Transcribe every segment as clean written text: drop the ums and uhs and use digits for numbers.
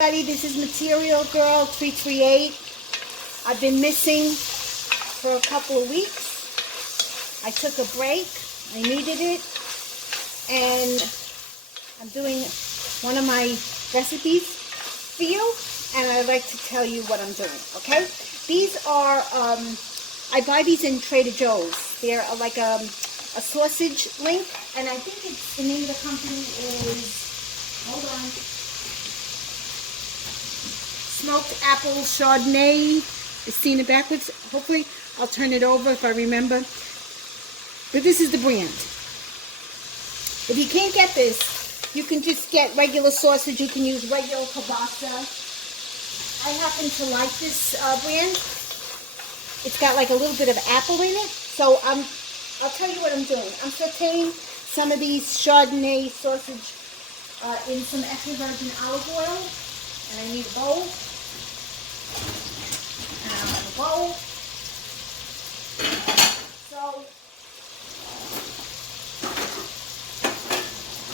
This is Material Girl 338. I've been missing for a couple of weeks. I took a break. I needed it. And I'm doing one of my recipes for you. And I'd like to tell you what I'm doing, okay? These are, I buy these in Trader Joe's. They're like a sausage link. And I think the name of the company is, hold on. Smoked apple Chardonnay. It's seen it backwards. Hopefully, I'll turn it over if I remember. But this is the brand. If you can't get this, you can just get regular sausage. You can use regular kielbasa. I happen to like this brand. It's got like a little bit of apple in it. So I'll tell you what I'm doing. I'm sauteing some of these Chardonnay sausage in some extra virgin olive oil. And I need a bowl. And I have a bowl. So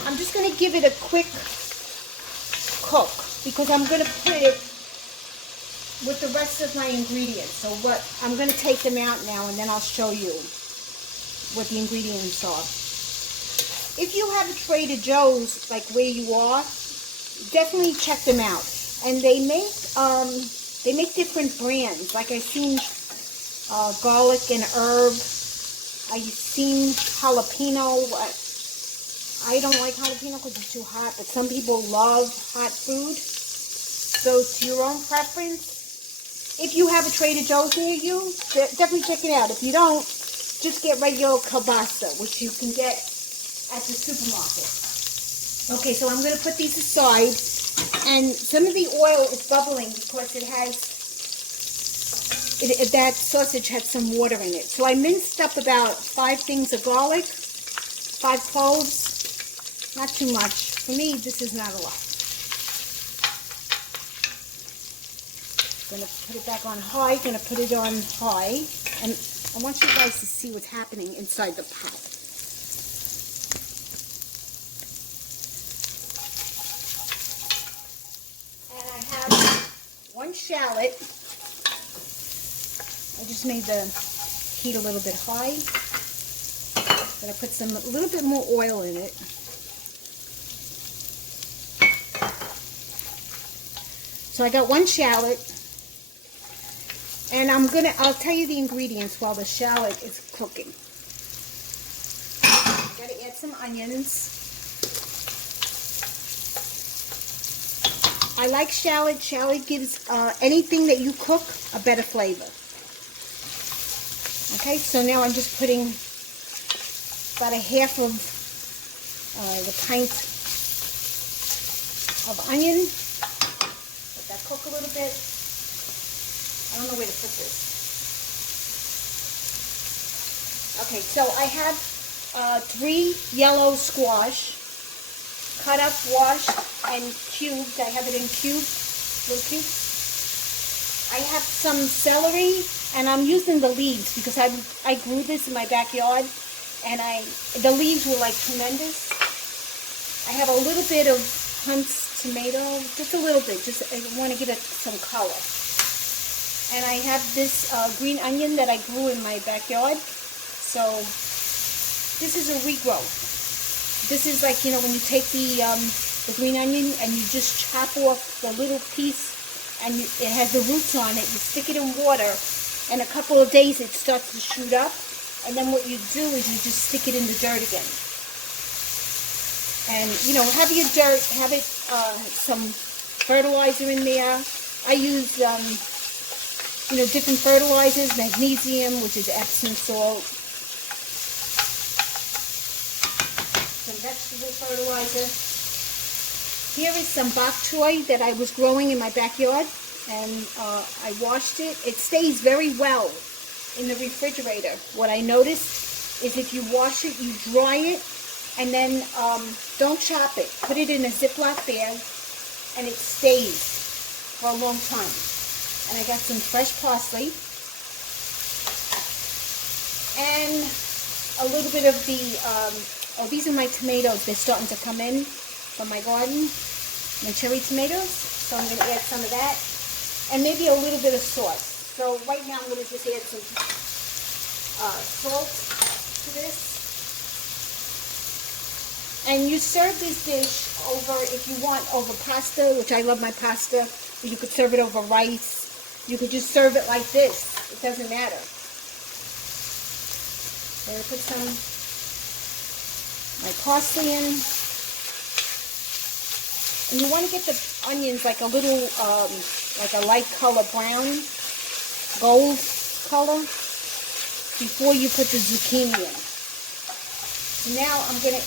I'm just going to give it a quick cook because I'm going to put it with the rest of my ingredients. So I'm going to take them out now and then I'll show you what the ingredients are. If you have a Trader Joe's like where you are, definitely check them out. And they make different brands. Like I've seen garlic and herb. I've seen jalapeno. I don't like jalapeno because it's too hot, but some people love hot food. So it's your own preference. If you have a Trader Joe's near you, definitely check it out. If you don't, just get regular kielbasa, which you can get at the supermarket. Okay, so I'm going to put these aside. And some of the oil is bubbling because it has, that sausage had some water in it. So I minced up about 5 things of garlic, 5 cloves, not too much. For me, this is not a lot. Gonna put it back on high, gonna put it on high. And I want you guys to see what's happening inside the pot. One shallot. I just made the heat a little bit high. I'm going to put a little bit more oil in it. So I got one shallot. And I'll tell you the ingredients while the shallot is cooking. Got to add some onions. I like shallot. Shallot gives anything that you cook a better flavor. Okay, so now I'm just putting about a half of the pint of onion. Let that cook a little bit. I don't know where to put this. Okay, so I have 3 yellow squash. Cut up, washed, and cubed. I have it in little cubes. I have some celery, and I'm using the leaves because I grew this in my backyard, and the leaves were like tremendous. I have a little bit of Hunt's tomato, just a little bit. I want to give it some color. And I have this green onion that I grew in my backyard. So this is a regrow. This is like, when you take the green onion and you just chop off the little piece and it has the roots on it. You stick it in water and a couple of days it starts to shoot up. And then what you do is you just stick it in the dirt again. And, have your dirt, have it, some fertilizer in there. I use, different fertilizers, magnesium, which is Epsom salt. Some vegetable fertilizer. Here is some bok choy that I was growing in my backyard, and I washed it. It stays very well in the refrigerator. What I noticed is if you wash it, you dry it, and then don't chop it. Put it in a Ziploc bag, and it stays for a long time. And I got some fresh parsley, and a little bit of the these are my tomatoes. They're starting to come in from my garden. My cherry tomatoes. So I'm going to add some of that. And maybe a little bit of sauce. So right now I'm going to just add some salt to this. And you serve this dish over, if you want, over pasta, which I love my pasta. Or you could serve it over rice. You could just serve it like this. It doesn't matter. I'm going to put some my parsley in. And you want to get the onions like a little, like a light color brown, gold color, before you put the zucchini in. So now I'm going to,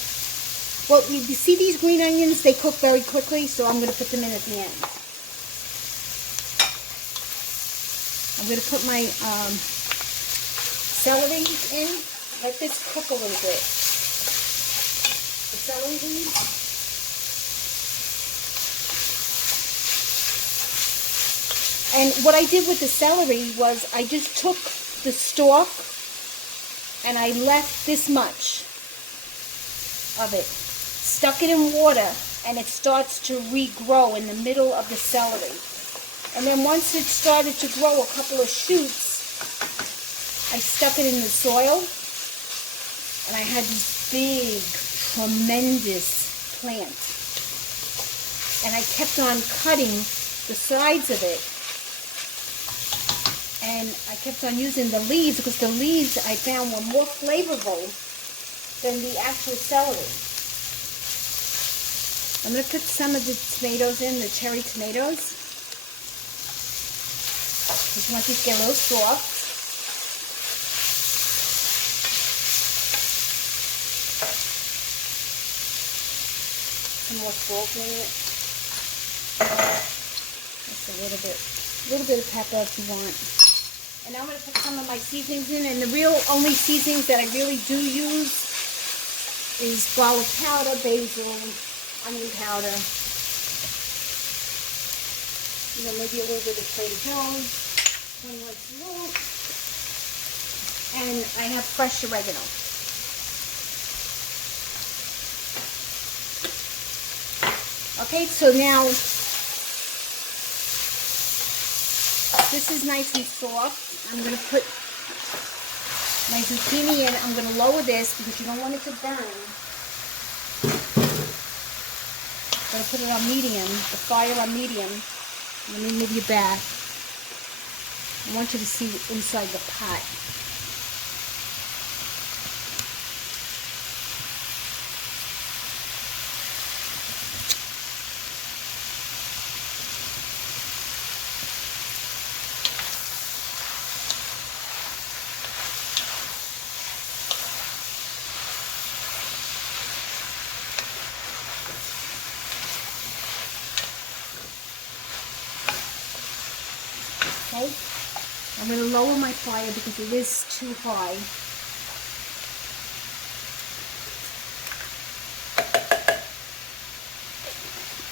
well, you see these green onions, they cook very quickly, so I'm going to put them in at the end. I'm going to put my celery in. Let this cook a little bit. The celery leaves. And what I did with the celery was I just took the stalk and I left this much of it, stuck it in water, and it starts to regrow in the middle of the celery. And then once it started to grow a couple of shoots, I stuck it in the soil, and I had this big, tremendous plant. And I kept on cutting the sides of it. And I kept on using the leaves because the leaves I found were more flavorful than the actual celery. I'm going to put some of the tomatoes in, the cherry tomatoes. Just want these to get a little soft. Some more salt in it. Just a little bit of pepper if you want. And now I'm going to put some of my seasonings in, and the real only seasonings that I really do use is garlic powder, basil, onion powder, you know, maybe a little bit of Trader Joe's, 21 salt, and I have fresh oregano. Okay, so now this is nice and soft. I'm going to put my zucchini in. I'm going to lower this because you don't want it to burn. I'm going to put it on medium, the fire on medium. Let me move you back. I want you to see inside the pot. Okay, I'm going to lower my fire because it is too high.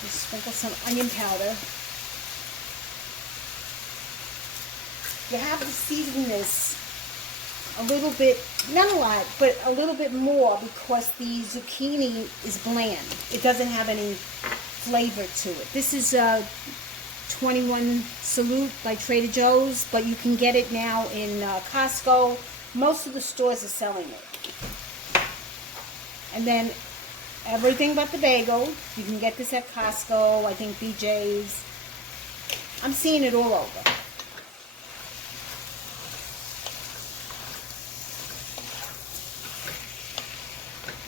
Just sprinkle some onion powder. You have to season this a little bit, not a lot, but a little bit more because the zucchini is bland. It doesn't have any flavor to it. This is 21 Salute by Trader Joe's, but you can get it now in Costco. Most of the stores are selling it. And then everything but the bagel. You can get this at Costco, I think BJ's. I'm seeing it all over.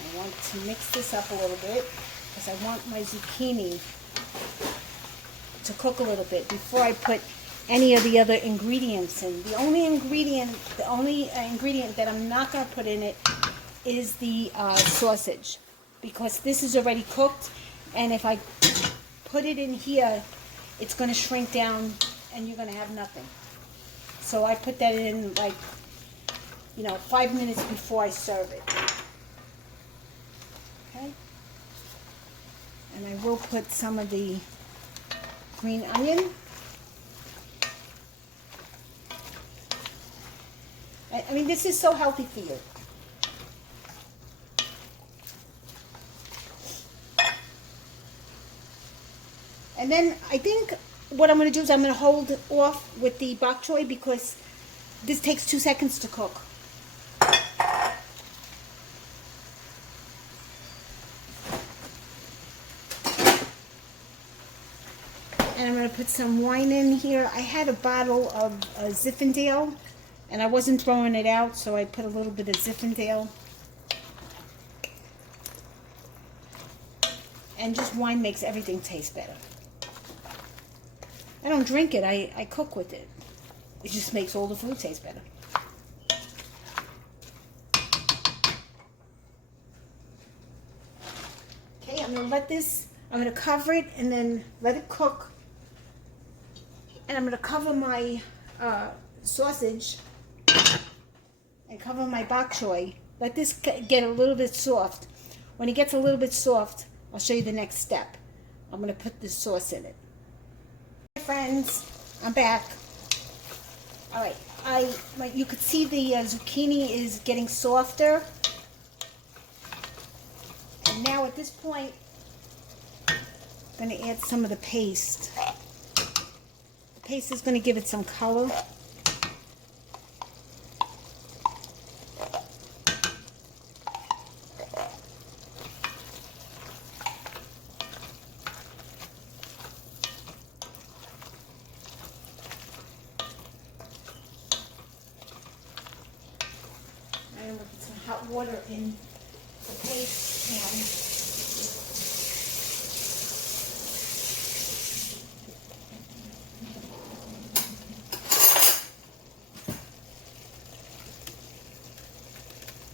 I want to mix this up a little bit because I want my zucchini to cook a little bit before I put any of the other ingredients in. The only ingredient that I'm not going to put in it is the sausage, because this is already cooked, and if I put it in here, it's going to shrink down and you're going to have nothing. So I put that in, like, 5 minutes before I serve it. Okay? And I will put some of the green onion. I mean, this is so healthy for you. And And then I think what I'm going to do is I'm going to hold off with the bok choy because this takes 2 seconds to cook. And I'm going to put some wine in here. I had a bottle of Zinfandel, and I wasn't throwing it out, so I put a little bit of Zinfandel. And just wine makes everything taste better. I don't drink it, I cook with it. It just makes all the food taste better. Okay, I'm going to let this, I'm going to cover it and then let it cook. And I'm going to cover my sausage and cover my bok choy. Let this get a little bit soft. When it gets a little bit soft, I'll show you the next step. I'm going to put this sauce in it. Hi friends, I'm back. All right, you could see the zucchini is getting softer. And now at this point, I'm going to add some of the paste. The paste is going to give it some color. I'm going to put some hot water in the paste pan.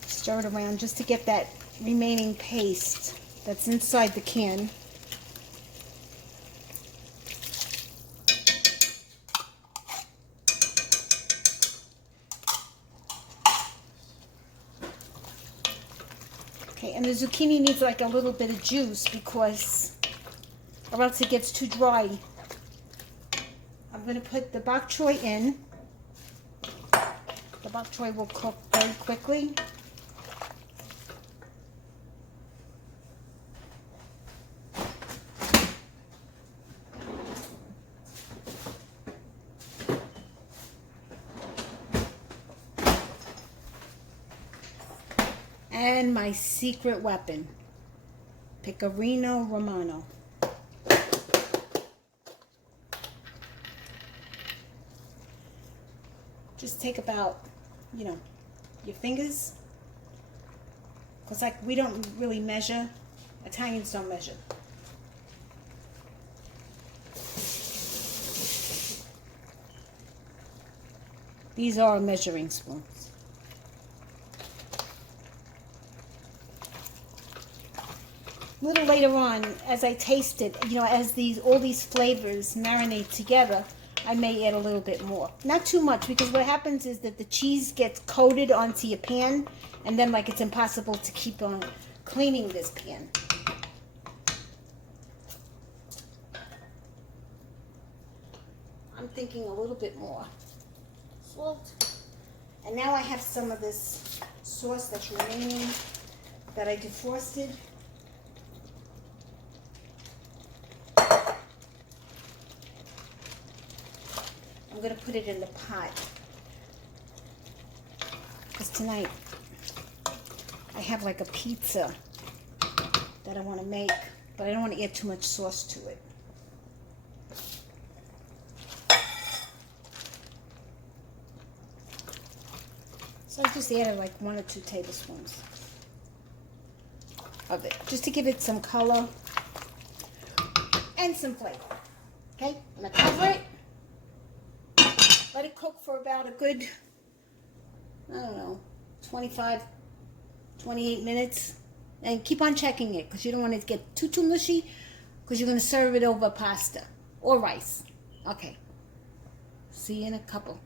Stir it around just to get that remaining paste that's inside the can. Okay, and the zucchini needs like a little bit of juice because, or else it gets too dry. I'm going to put the bok choy in. The bok choy will cook very quickly. And my secret weapon, Pecorino Romano. Just take about, your fingers. Because like we don't really measure. Italians don't measure. These are measuring spoons. A little later on, as I taste it, as all these flavors marinate together, I may add a little bit more. Not too much, because what happens is that the cheese gets coated onto your pan, and then like it's impossible to keep on cleaning this pan. I'm thinking a little bit more salt. And now I have some of this sauce that's remaining that I defrosted. I'm going to put it in the pot because tonight I have like a pizza that I want to make, but I don't want to add too much sauce to it. So I just added like 1 or 2 tablespoons of it, just to give it some color and some flavor. Okay, I'm going to cover it. Let it cook for about a good, 25, 28 minutes. And keep on checking it because you don't want it to get too mushy because you're going to serve it over pasta or rice. Okay. See you in a couple.